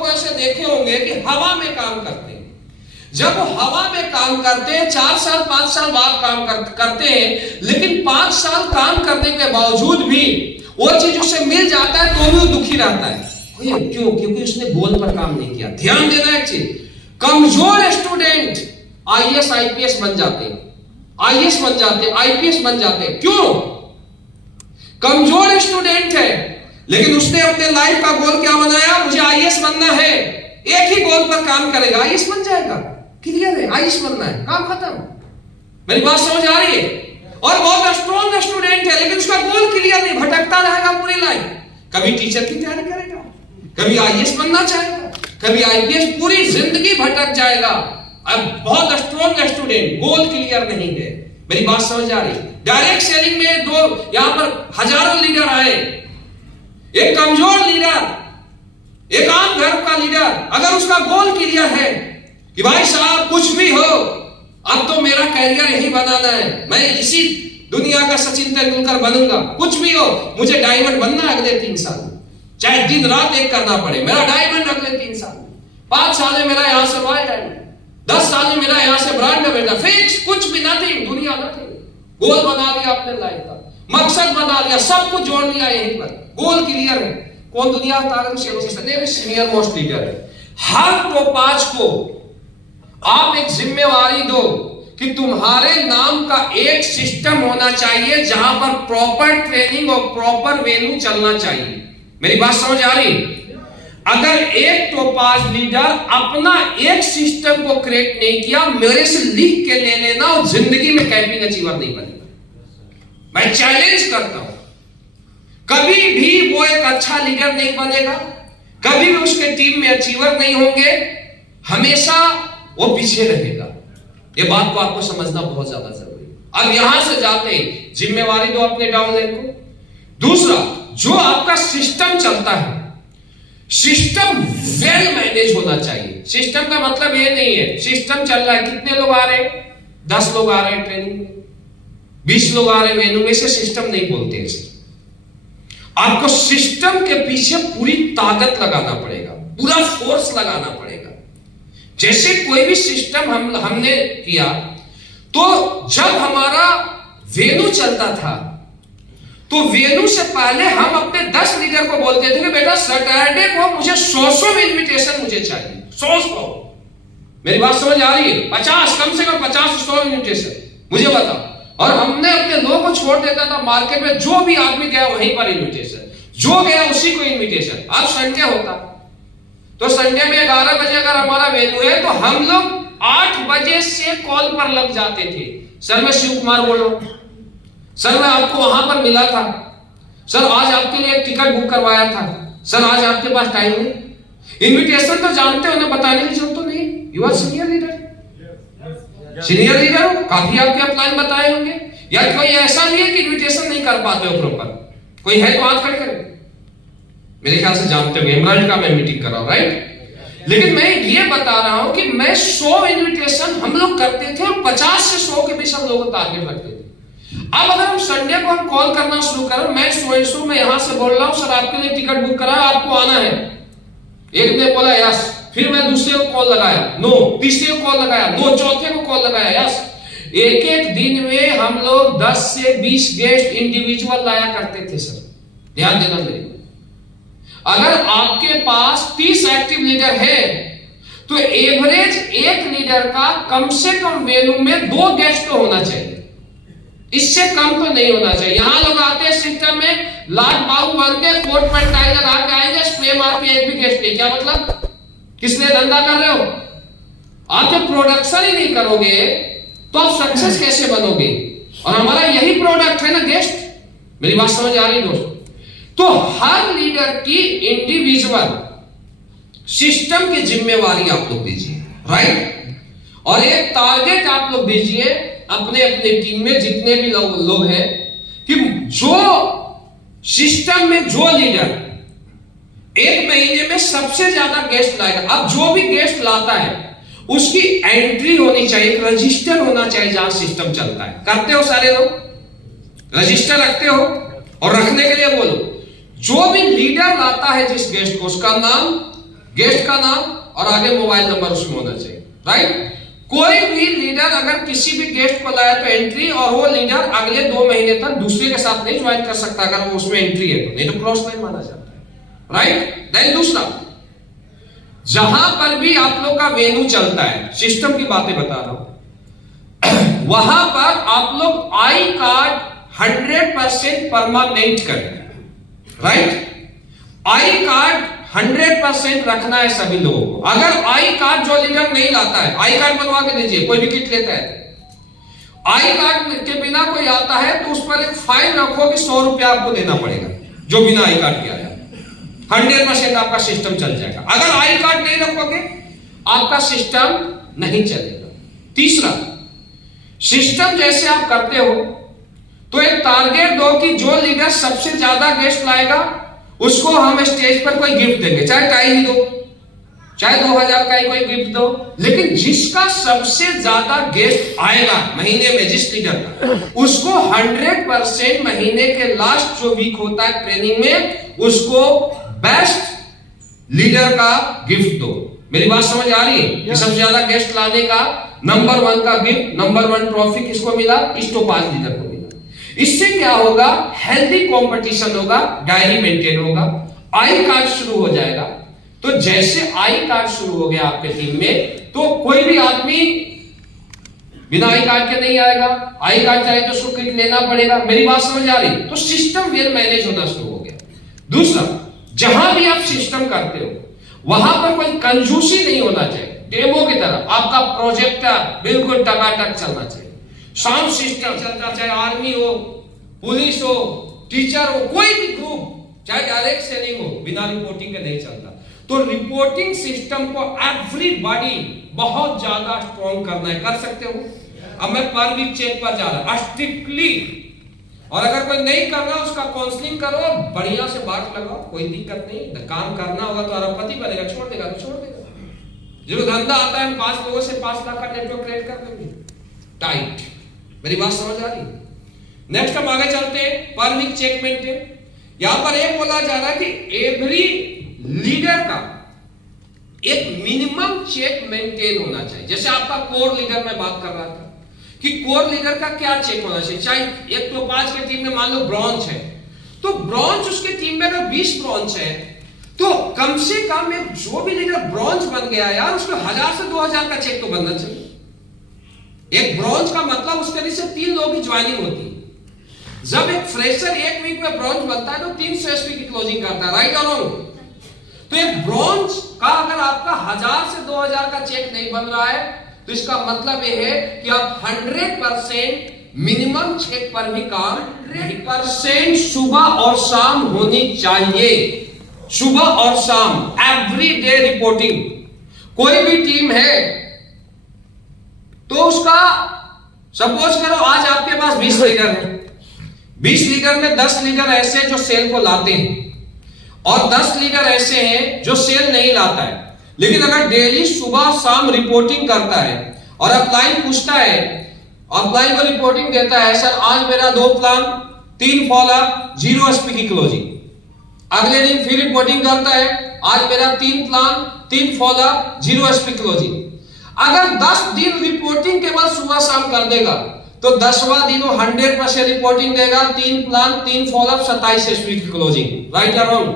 को ऐसे देखे होंगे कि हवा में काम करते हैं। जब वो हवा में काम करते हैं 4 साल 5 साल बाद काम करते हैं, लेकिन 5 साल काम करने के बावजूद भी वो चीज उसे मिल जाता है तो भी वो दुखी रहता है। क्यों? क्योंकि उसने गोल पर काम नहीं किया। ध्यान देना एक चीज, कमजोर स्टूडेंट आईएएस आईपीएस बन जाते हैं, आईएएस बन जाते हैं, आईपीएस बन जाते हैं। क्यों? कमजोर स्टूडेंट है लेकिन उसने अपने लाइफ का गोल क्या बनाया? मुझे आईएएस बनना है। एक ही गोल पर काम करेगा, आईएएस बन जाएगा। क्लियर है? आईएएस बनना है, काम खत्म। मेरी बात समझ आ रही है? और बहुत स्ट्रॉन्ग स्टूडेंट है लेकिन उसका गोल क्लियर नहीं, भटकता रहेगा पूरी लाइफ। कभी टीचर की तैयारी करेगा, कभी आईएएस बनना चाहेगा, कभी आईपीएस, पूरी जिंदगी भटक जाएगा। अब बहुत स्ट्रॉन्ग स्टूडेंट, गोल क्लियर नहीं है। मेरी बात समझ आ रही? डायरेक्ट सेलिंग में दो यहां पर हजारों लीडर आए, एक कमजोर लीडर, एक आम घर का लीडर, अगर उसका गोल क्लियर है कि भाई साहब कुछ भी हो, अब तो मेरा कैरियर यही बनाना है, मैं इसी दुनिया का सचिन तेंदुलकर बनूंगा, कुछ भी हो मुझे डायमंड बनना है अगले 3 साल, चाहे दिन रात एक करना पड़े, मेरा डायमंड अगले 3 साल, 5 साल में मेरा यहां से वाई डायमंड, 10 साल में मेरा यहां से ब्रांड में बेटा फिक्स, कुछ भी नथिंग, दुनिया नथिंग। गोल बना लिया अपने लाइफ का, मकसद बना लिया, सब कुछ जोड़ लिया यहीं पर, गोल क्लियर है। कौन दुनिया सीनियर मोस्ट लीडर है। हर टोपाज को आप एक जिम्मेवारी दो कि तुम्हारे नाम का एक सिस्टम होना चाहिए जहां पर प्रॉपर ट्रेनिंग और प्रॉपर वेन्यू चलना चाहिए। मेरी बात समझ आ रही? अगर एक टोपाज लीडर अपना एक सिस्टम को क्रिएट नहीं किया, मेरे से लिख के ले लेना, और जिंदगी में कैंपिंग अचीवर नहीं बनेगा। मैं चैलेंज करता हूं, कभी भी वो एक अच्छा लीडर नहीं बनेगा, कभी भी उसके टीम में अचीवर नहीं होंगे, हमेशा वो पीछे रहेगा। ये बात को आपको समझना बहुत ज्यादा जरूरी है। अब यहां से जाते ही जिम्मेवारी दो अपने डाउनलाइन को। दूसरा, जो आपका सिस्टम चलता है, सिस्टम वेल मैनेज होना चाहिए। सिस्टम का मतलब ये नहीं है सिस्टम चल रहा है, कितने लोग आ रहे हैं, 10 लोग आ रहे हैं ट्रेनिंग में, 20 लोग आ रहे हैं वेन्यू में, से सिस्टम नहीं बोलते हैं। आपको सिस्टम के पीछे पूरी ताकत लगाना पड़ेगा, पूरा फोर्स लगाना पड़ेगा। जैसे कोई भी सिस्टम हमने किया, तो जब हमारा वेन्यू चलता था तो वेन्यू से पहले हम अपने 10 लीडर को बोलते थे कि बेटा सैटरडे को मुझे 100 इन्विटेशन मुझे चाहिए, 100। मेरी बात समझ आ रही है? 50, कम से कम 50-100 इन्विटेशन मुझे बताओ। और हमने अपने लोगों को छोड़ देता था मार्केट में, जो भी आदमी गया वहीं पर इन्विटेशन, जो गया उसी को इन्विटेशन। अब संडे होता तो संडे में 11 बजे अगर हमारा वेन्यू है तो हम लोग 8 बजे से कॉल पर लग जाते थे। सर मैं शिव कुमार बोल रहा हूं, सर मैं आपको वहां पर मिला था, सर आज आपके लिए एक टिकट बुक करवाया था, सर आज आपके पास टाइम नहीं। इन्विटेशन तो जानते हो ना, बताने की जरूरत तो नहीं। You are senior leader, senior leader हो, काफी आपके अपलाइन बताए होंगे। या कोई ऐसा नहीं है कि इन्विटेशन नहीं कर पाते हो प्रॉपर, कोई है तो हाथ खड़े करें। मेरे ख्याल से जानते हो, एमराल्ड का मैं मीटिंग कर रहा हूं, राइट? लेकिन मैं ये बता रहा हूं कि मैं 100 इन्विटेशन हम लोग करते थे और 50 से 100 के बीच हम लोगों को टारगेट रखते थे। अब अगर हम संडे को हम कॉल करना शुरू करें, मैं सो मैं यहां से बोल रहा हूं सर आपके लिए टिकट बुक करा, आपको आना है। एक ने बोला यस, फिर मैं दूसरे को कॉल लगाया, नो, तीसरे को कॉल लगाया, नो, चौथे को कॉल लगाया, यस। एक दिन में हम लोग 10 से 20 गेस्ट इंडिविजुअल लाया करते थे सर। ध्यान देना मेरे, अगर आपके पास 30 एक्टिव लीडर है तो एवरेज एक लीडर का कम से कम वेन्यू में 2 गेस्ट तो होना चाहिए, इससे कम तो नहीं होना चाहिए। यहां लोग आते हैं सिस्टम में लाट बाबू बन के कोट पैंट टाई लगा के आएंगे, स्प्रे मार के एक भी गेस्ट नहीं। क्या मतलब? किस लिए धंधा कर रहे हो? आप जब प्रोडक्शन ही नहीं करोगे तो आप सक्सेस कैसे बनोगे? और हमारा यही प्रोडक्ट है ना, गेस्ट। मेरी बात समझ आ रही दोस्तों? तो हर लीडर की इंडिविजुअल सिस्टम की जिम्मेवारी आप लोग दीजिए, राइट? और एक टारगेट आप लोग दीजिए अपने अपने टीम में जितने भी लोग हैं कि जो सिस्टम में जो लीडर 1 महीने में सबसे ज्यादा गेस्ट लाएगा, अब जो भी गेस्ट लाता है उसकी एंट्री होनी चाहिए, रजिस्टर होना चाहिए जहां सिस्टम चलता है। करते हो सारे लोग? रजिस्टर रखते हो? और रखने के लिए बोलो, जो भी लीडर लाता है जिस गेस्ट को, उसका नाम, गेस्ट का नाम और आगे मोबाइल नंबर उसमें होना चाहिए, राइट। कोई भी लीडर अगर किसी भी गेस्ट को लाया तो एंट्री, और वो लीडर अगले 2 महीने तक दूसरे के साथ नहीं ज्वाइन कर सकता अगर वो उसमें एंट्री है तो, नहीं तो क्रॉस लाइन माना जाता है, राइट। देन दूसरा, जहां पर भी आप लोग का वेन्यू चलता है, सिस्टम की बातें बता रहा हूं, वहां पर आप लोग आई कार्ड 100% परमानेंट करें, राइट। आई कार्ड 100% रखना है सभी लोगों को। अगर आई कार्ड जो लीडर नहीं लाता है, आई कार्ड बनवा के दीजिए, कोई भी किट लेता है, आई कार्ड के बिना कोई आता है तो उस पर एक फाइन रखो कि 100 रुपया आपको देना पड़ेगा, जो बिना आई कार्ड के आया। 100% आपका सिस्टम चल जाएगा। अगर आई कार्ड नहीं रखोगे आपका सिस्टम नहीं चलेगा। तीसरा, सिस्टम जैसे आप करते हो तो एक टारगेट दो कि जो लीडर सबसे ज्यादा गेस्ट लाएगा उसको हम स्टेज पर कोई गिफ्ट देंगे, चाहे टाई ही दो, चाहे 2000 का ही कोई गिफ्ट दो, लेकिन जिसका सबसे ज्यादा गेस्ट आएगा महीने में, जिस लीडर का, उसको 100% महीने के लास्ट जो वीक होता है ट्रेनिंग में, उसको बेस्ट लीडर का गिफ्ट दो। मेरी बात समझ आ रही है? सबसे ज्यादा गेस्ट लाने का नंबर 1 का गिफ्ट, नंबर 1 ट्रॉफी किसको मिला? इस टोपाज लीडर को मिला। इससे क्या होगा? हेल्दी कंपटीशन होगा, डायरी मेंटेन होगा, आई कार्ड शुरू हो जाएगा। तो जैसे आई कार्ड शुरू हो गया आपके टीम में, तो कोई भी आदमी बिना आई कार्ड के नहीं आएगा। आई कार्ड चाहिए तो उसको किट लेना पड़ेगा। मेरी बात समझ आ रही? तो सिस्टम वेल मैनेज होना शुरू हो गया। दूसरा, जहां भी आप सिस्टम करते हो वहां पर कोई कंजूसी नहीं होना चाहिए। डेमो की तरह आपका प्रोजेक्टर बिल्कुल टकाटक चलना चाहिए। साउंड सिस्टम चलता, चाहे आर्मी हो, पुलिस हो, टीचर हो, कोई भी ग्रुप, चाहे डायरेक्ट सेलिंग हो, बिना रिपोर्टिंग के नहीं चलता। तो रिपोर्टिंग सिस्टम को एवरीबॉडी बहुत ज्यादा स्ट्रॉन्ग करना है। कर सकते हो? अब मैं पर वीक चेक पर जा रहा हूं स्ट्रिक्टली, और अगर कोई नहीं कर रहा उसका काउंसलिंग करो, बढ़िया से बात लगाओ, कोई दिक्कत नहीं। काम करना होगा तो अरबपति बनेगा, छोड़ देगा तो छोड़ देगा। जो धंधा आता है 5 लोगों से 5 लाख का नेटवर्क क्रिएट कर देंगे, टाइट। मेरी बात समझ आ रही? नेक्स्ट हम आगे चलते हैं। पर वीक चेक मेंटेन। यहां पर एक बोला जा रहा है कि एवरी लीडर का एक मिनिमम चेक मेंटेन होना चाहिए। जैसे आपका कोर लीडर में बात कर रहा था कि कोर लीडर का क्या चेक होना चाहिए। चाहे एक तो 5 के टीम में मान लो ब्रॉन्ज है, तो ब्रॉन्ज उसके टीम में अगर 20 ब्रॉन्ज है तो कम से कम एक जो भी लीडर ब्रॉन्ज बन गया यार, उसको 1000 से 2000 का चेक तो बनना चाहिए। एक ब्रॉन्ज का मतलब उसके लिए सिर्फ 3 लोगों की ज्वाइनिंग होती है। जब एक फ्रेशर 1 वीक में ब्रॉन्ज बनता है तो 300 एसपी की क्लोजिंग करता है, राइट और रॉन्ग? तो एक ब्रॉन्ज का अगर आपका 1000 से 2000 का चेक नहीं बन रहा है तो इसका मतलब यह है कि आप 100% मिनिमम चेक पर भी काम 100% सुबह और शाम होनी चाहिए। सुबह और शाम एवरी डे रिपोर्टिंग। कोई भी टीम है तो उसका सपोज करो आज आपके पास 20 लीडर है, 20 लीडर में 10 लीडर ऐसे जो सेल को लाते हैं और 10 लीडर ऐसे हैं जो सेल नहीं लाता है। लेकिन अगर डेली सुबह शाम रिपोर्टिंग करता है और अपलाइन पूछता है, अपलाइन को रिपोर्टिंग देता है, सर आज मेरा 2 प्लान 3 फॉलोअप 0 एसपी की क्लोजिंग। अगले दिन फिर रिपोर्टिंग करता है, आज मेरा 3 प्लान 3 फॉलोअप 0 एसपी क्लोजिंग। अगर 10 दिन रिपोर्टिंग के बाद सुबह शाम कर देगा तो 10वां दिन वो 100% रिपोर्टिंग देगा, 3 प्लान 3 फॉलोअप 27 एसपी की क्लोजिंग, राइट और रॉन्ग?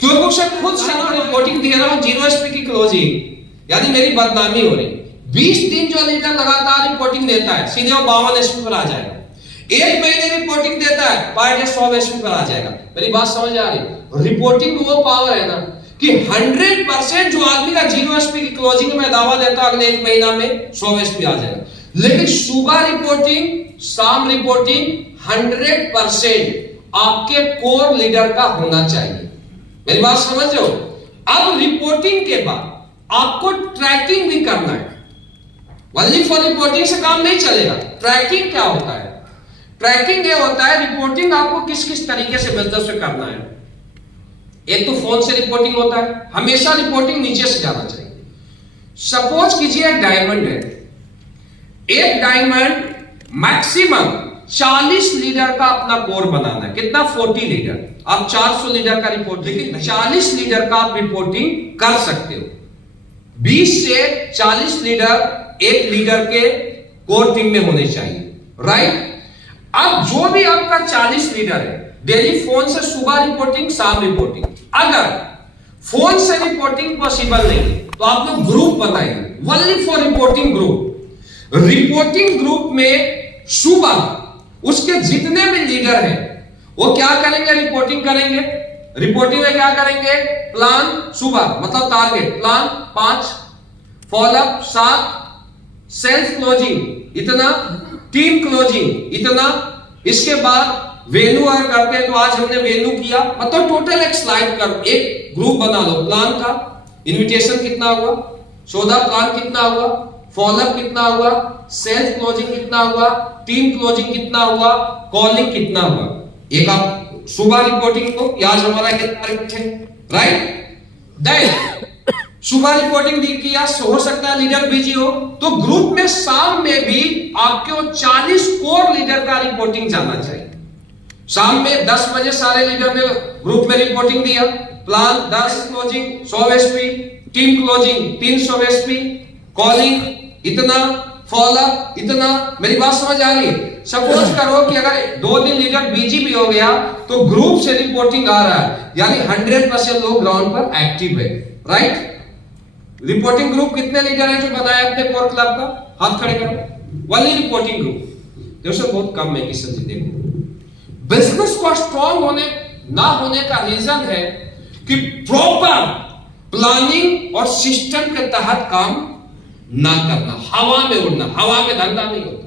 क्योंकि उसे खुद से रिपोर्टिंग दे रहा हूं 0 एसपी की क्लोजिंग, यानी मेरी बदनामी हो रही। 20 दिन जो लीडर लगातार रिपोर्टिंग देता है सीधे वो 52 एसपी पर आ जाएगा। 1 महीने रिपोर्टिंग देता है पर डे 100 एसपी पर आ जाएगा। मेरी बात समझ आ रही? रिपोर्टिंग में वो पावर है ना कि 100% जो आदमी का 0 एसपी की क्लोजिंग में दावा देता है अगले 1 महीना में 100 एसपी आ जाएगा। लेकिन सुबह रिपोर्टिंग शाम रिपोर्टिंग 100% आपके कोर लीडर का होना चाहिए। मेरी बात समझ रहे हो? अब रिपोर्टिंग के बाद आपको ट्रैकिंग भी करना है। ओनली फॉर रिपोर्टिंग से काम नहीं चलेगा। ट्रैकिंग क्या होता है? ट्रैकिंग ये होता है रिपोर्टिंग आपको किस किस तरीके से बिजनेस में करना है। एक तो फोन से रिपोर्टिंग होता है, हमेशा रिपोर्टिंग नीचे से जाना चाहिए। सपोज कीजिए एक डायमंड है, एक डायमंड मैक्सिमम 40 लीडर का अपना कोर बनाना है। कितना? 40 लीडर। आप 400 लीडर का रिपोर्ट, लेकिन 40 लीडर का आप रिपोर्टिंग कर सकते हो। 20 से 40 लीडर एक लीडर के कोर टीम में होने चाहिए, राइट? अब जो भी आपका 40 लीडर है, डेली फोन से सुबह रिपोर्टिंग, शाम रिपोर्टिंग। अगर फोन से रिपोर्टिंग पॉसिबल नहीं है तो आप लोग ग्रुप बनाइए, only for reporting group. Reporting group में सुबह उसके जितने भी लीडर हैं वो क्या करेंगे? रिपोर्टिंग करेंगे। रिपोर्टिंग में क्या करेंगे? प्लान सुबह, मतलब target plan 5, follow up 7, self closing इतना, टीम क्लोजिंग इतना। इसके बाद वेन्यू अगर करते हैं तो आज हमने वेन्यू किया, मतलब टोटल एक स्लाइड कर, एक ग्रुप बना लो प्लान का। इनविटेशन कितना हुआ, सौदा प्लान कितना हुआ, फॉलोअप कितना हुआ, सेल्फ क्लोजिंग कितना हुआ, टीम क्लोजिंग कितना हुआ, कॉलिंग कितना हुआ। एक आप सुबह रिपोर्टिंग को, आज हमारा कितना है, राइट? देन सुबह रिपोर्टिंग किया, हो सकता है लीडर बिजी हो, तो ग्रुप में शाम में भी आपके 40 कोर लीडर का रिपोर्टिंग जाना चाहिए। शाम में 10 बजे सारे लीडर ने ग्रुप में रिपोर्टिंग दिया, plan 10 closing 100 SP, team closing 300 SP, calling इतना, फॉलोअप इतना। मेरी बात समझ आ रही है? सपोज करो कि अगर 2 दिन लीडर बिजी भी हो गया तो ग्रुप से रिपोर्टिंग आ रहा है, यानी 100% लोग ग्राउंड पर एक्टिव है, राइट? रिपोर्टिंग ग्रुप कितने लीडर हैं जो बताया अपने कोर क्लब का? हाथ खड़े करो। ओनली रिपोर्टिंग ग्रुप दोस्तों बहुत कम है किसी से। देखो, बिजनेस को स्ट्रॉन्ग होने ना होने का रीजन है कि प्रॉपर प्लानिंग और सिस्टम के तहत काम ना करना, हवा में उड़ना। हवा में धंधा नहीं होता।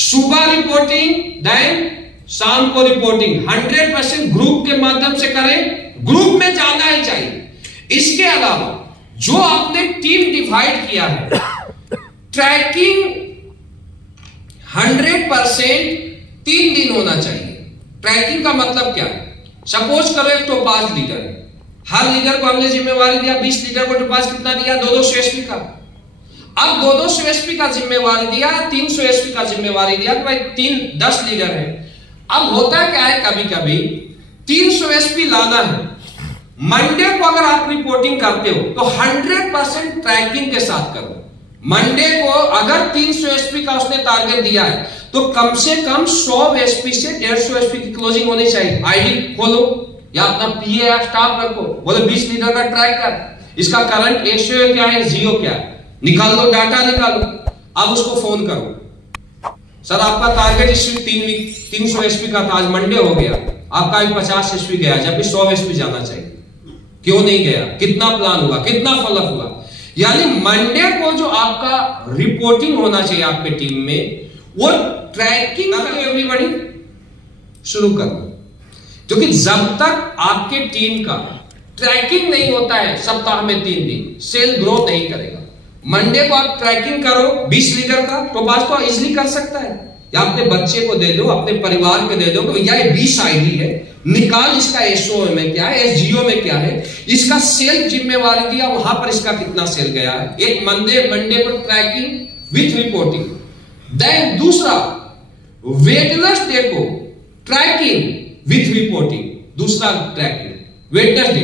सुबह रिपोर्टिंग, देन शाम को रिपोर्टिंग 100% ग्रुप के माध्यम से करें, ग्रुप में जाना ही चाहिए। इसके अलावा जो आपने टीम डिवाइड किया है, ट्रैकिंग 100% 3 दिन होना चाहिए। ट्रैकिंग का मतलब क्या है? सपोज करो एक टोपाज लीडर है, हर लीडर को हमने जिम्मेवारी दिया, 20 लीडर को टोपाज कितना दिया? 200 एसपी का। अब 200 एसपी का जिम्मेवारी दिया, 300 एसपी का जिम्मेवारी दिया, तो भाई 10 लीडर है। अब होता क्या है, कभी कभी 300 एसपी लाना है, मंडे को अगर आप रिपोर्टिंग करते हो तो 100% ट्रैकिंग के साथ करो। मंडे को अगर 300 एसपी का उसने टारगेट दिया है तो कम से कम 100 एसपी से 150 एसपी की क्लोजिंग होनी चाहिए। आईडी खोलो या अपना पीए या स्टाफ रखो, बोले 20 लीडर का ट्रैक कर, इसका करंट रेशियो क्या है, जियो क्या है, निकाल लो, डाटा निकालो। अब उसको फोन करो, सर आपका टारगेट इस 300 एसपी का था, आज मंडे हो गया, आपका भी 50 एसपी गया, जबकि 100 एसपी जाना चाहिए, क्यों नहीं गया? कितना प्लान हुआ, कितना फॉलोअप हुआ? यानी मंडे को जो आपका रिपोर्टिंग होना चाहिए आपके टीम में, वो ट्रैकिंग एवरीबॉडी शुरू करना। क्योंकि जब तक आपके टीम का ट्रैकिंग नहीं होता है सप्ताह में 3 दिन, सेल ग्रोथ नहीं करेगा। मंडे को आप ट्रैकिंग करो 20 लीडर का, तो बात तो इजीली कर सकता है, या अपने बच्चे को दे दो, अपने परिवार को दे दो कि भैया ये 20 आईडी है, निकाल इसका एसओ में क्या है, एसजीओ में क्या है, इसका सेल जिम्मेवारी दिया, वहां पर इसका कितना सेल गया है। एक मंडे पर ट्रैकिंग विथ रिपोर्टिंग। देन दूसरा वेडनेसडे को ट्रैकिंग विथ रिपोर्टिंग, दूसरा ट्रैकिंग वेडनेसडे।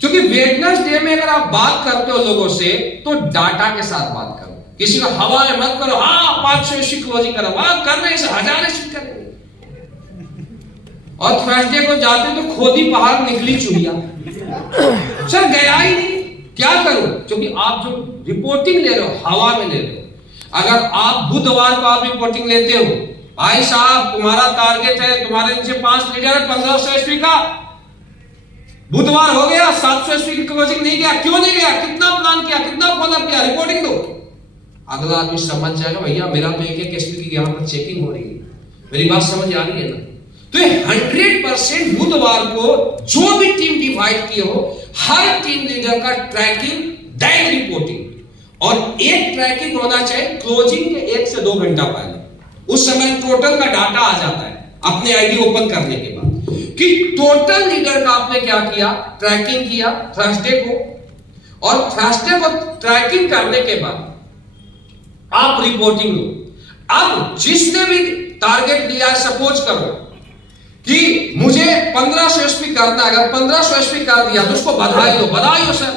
क्योंकि वेडनेसडे में अगर आप बात करते हो लोगों से तो डाटा के साथ बात करो, किसी को हवा में मत करो, हाँ 500 एसपी क्लोजिंग करो, वहां करने से 1000 एसपी करेंगे। और थर्सडे को जाते तो खोदी पहाड़ निकली चुहिया, सर गया ही नहीं, क्या करूं? क्योंकि आप जो रिपोर्टिंग ले रहे हो हवा में ले रहे हो। अगर आप बुधवार को आप रिपोर्टिंग लेते हो, भाई साहब तुम्हारा टारगेट है, तुम्हारे नीचे 5 लीडर है, 1500 एसपी का, बुधवार हो गया 700 एसपी की क्लोजिंग नहीं गया, क्यों नहीं गया? कितना प्लान किया, कितना फॉलोअप किया, रिपोर्टिंग दो। अगला आदमी समझ जाएगा भैया मेरा तो एक एसपी की यहां पर चेकिंग हो रही है। मेरी बात समझ आ रही है ना? तो 100% बुधवार को जो भी टीम डिवाइड किए हो, हर टीम लीडर का ट्रैकिंग देन रिपोर्टिंग, और एक ट्रैकिंग होना चाहिए क्लोजिंग के 1 से 2 घंटा पहले। उस समय टोटल का डाटा आ जाता है अपने आईडी ओपन करने के बाद कि टोटल लीडर का आपने क्या किया, ट्रैकिंग किया थर्सडे को, और थर्सडे को ट्रैकिंग करने के बाद आप रिपोर्टिंग लो। अब जिसने भी टारगेट दिया है, सपोज करो कि मुझे 1500 एसपी करना है, अगर 1500 एसपी कर दिया तो उसको बधाई दो, बधाई हो सर,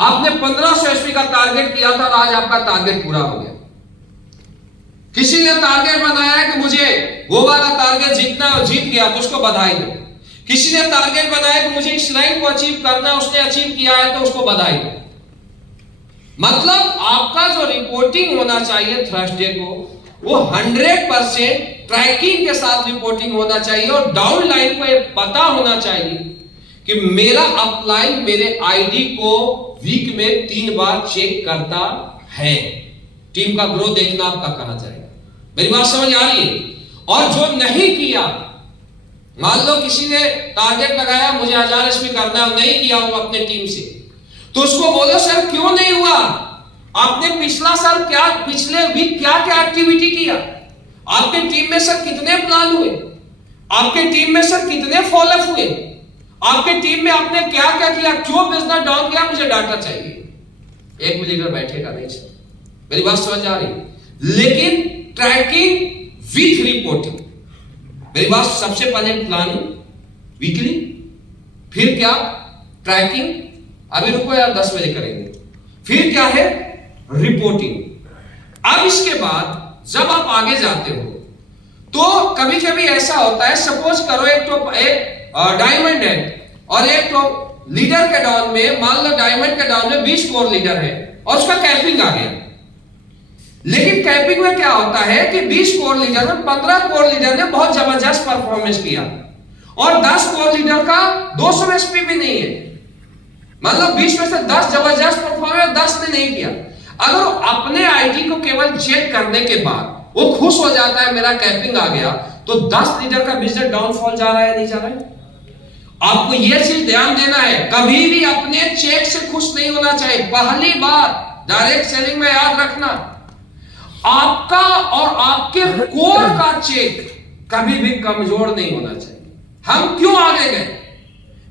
आपने 1500 एसपी का टारगेट किया था, आज आपका टारगेट पूरा हो गया। किसी ने टारगेट बनाया कि मुझे गोवा का टारगेट जीतना है, जीत गया तो उसको बधाई दो। किसी ने टारगेट बनाया कि मुझे इस लाइन को अचीव करना है, उसने अचीव किया है तो उसको बधाई दो। मतलब आपका जो रिपोर्टिंग होना चाहिए थर्सडे को, वो 100% ट्रैकिंग के साथ रिपोर्टिंग होना चाहिए और डाउन लाइन को पता होना चाहिए कि मेरा अपलाइन मेरे आईडी को वीक में 3 बार चेक करता है। टीम का ग्रोथ देखना आपका कहां जाएगा। मेरी बात समझ आ रही है? और जो नहीं किया, मान लो किसी ने टारगेट लगाया मुझे 1000 एसपी करना है, नहीं किया वो अपने टीम से, तो उसको बोलो सर क्यों नहीं हुआ, आपने पिछला साल क्या, पिछले वीक क्या क्या एक्टिविटी किया, आपके टीम में सर कितने प्लान हुए, आपके टीम में सर कितने फॉलोअप हुए, आपके टीम में आपने क्या क्या किया, क्यों बिजनेस डाउन किया, मुझे डाटा चाहिए। एक भी लीडर बैठेगा नहीं सर। मेरी बात समझ आ रही? लेकिन ट्रैकिंग विथ रिपोर्टिंग। मेरी बात, सबसे पहले प्लानिंग वीकली, फिर क्या ट्रैकिंग, अभी रुको यार 10 बजे करेंगे, फिर क्या है रिपोर्टिंग। अब इसके बाद जब आप आगे जाते हो तो कभी कभी ऐसा होता है, सपोज करो एक डायमंड है और एक तो लीडर के डाउन में, मान लो डायमंड के डाउन में 20 कोर लीडर है और उसका कैपिंग आ गया। लेकिन कैपिंग में क्या होता है कि 20 कोर लीडर में 15 कोर लीडर ने बहुत जबरदस्त परफॉर्मेंस किया और 10 कोर लीडर का 200 एसपी भी नहीं है। मतलब 20 में से 10 जबरदस्त परफॉर्मेंस, 10 ने नहीं किया। अगर अपने आईडी को केवल चेक करने के बाद वो खुश हो जाता है मेरा कैपिंग आ गया, तो 10 लीडर का बिजनेस डाउनफॉल जा रहा है नहीं जा रहा है? आपको यह चीज ध्यान देना है, कभी भी अपने चेक से खुश नहीं होना चाहिए। पहली बात डायरेक्ट सेलिंग में याद रखना, आपका और आपके कोर का चेक कभी भी कमजोर नहीं होना चाहिए। हम क्यों आगे गए?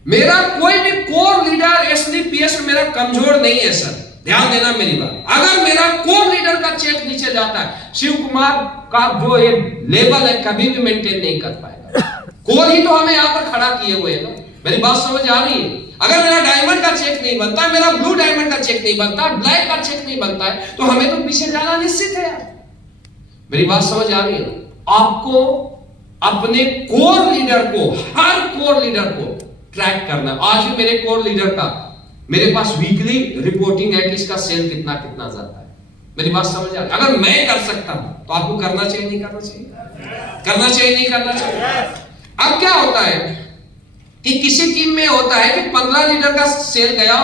मेरा कोई भी कोर लीडर एसडीपीएस में मेरा कमजोर नहीं है सर, ध्यान देना मेरी बात। अगर मेरा कोर लीडर का चेक नीचे जाता है, शिव कुमार का जो ये लेवल है कभी भी मेंटेन नहीं कर पाएगा। कोर ही तो हमें यहां पर खड़ा किए हुए है ना। मेरी बात समझ आ रही है? अगर मेरा डायमंड का चेक नहीं बनता, मेरा ब्लू डायमंड का चेक नहीं बनता, ब्लैक का चेक नहीं बनता है, तो हमें तो पीछे जाना निश्चित है यार। मेरी बात समझ आ रही है ना? आपको अपने कोर लीडर को, हर कोर लीडर को ट्रैक करना। आज भी मेरे कोर लीडर का मेरे पास वीकली रिपोर्टिंग है कि इसका सेल कितना कितना जाता है। मेरी बात समझ आ रही है? अगर मैं कर सकता हूं तो आपको करना चाहिए नहीं करना चाहिए? करना चाहिए नहीं करना चाहिए? अब क्या होता है कि किसी टीम में होता है कि 15 लीटर का सेल गया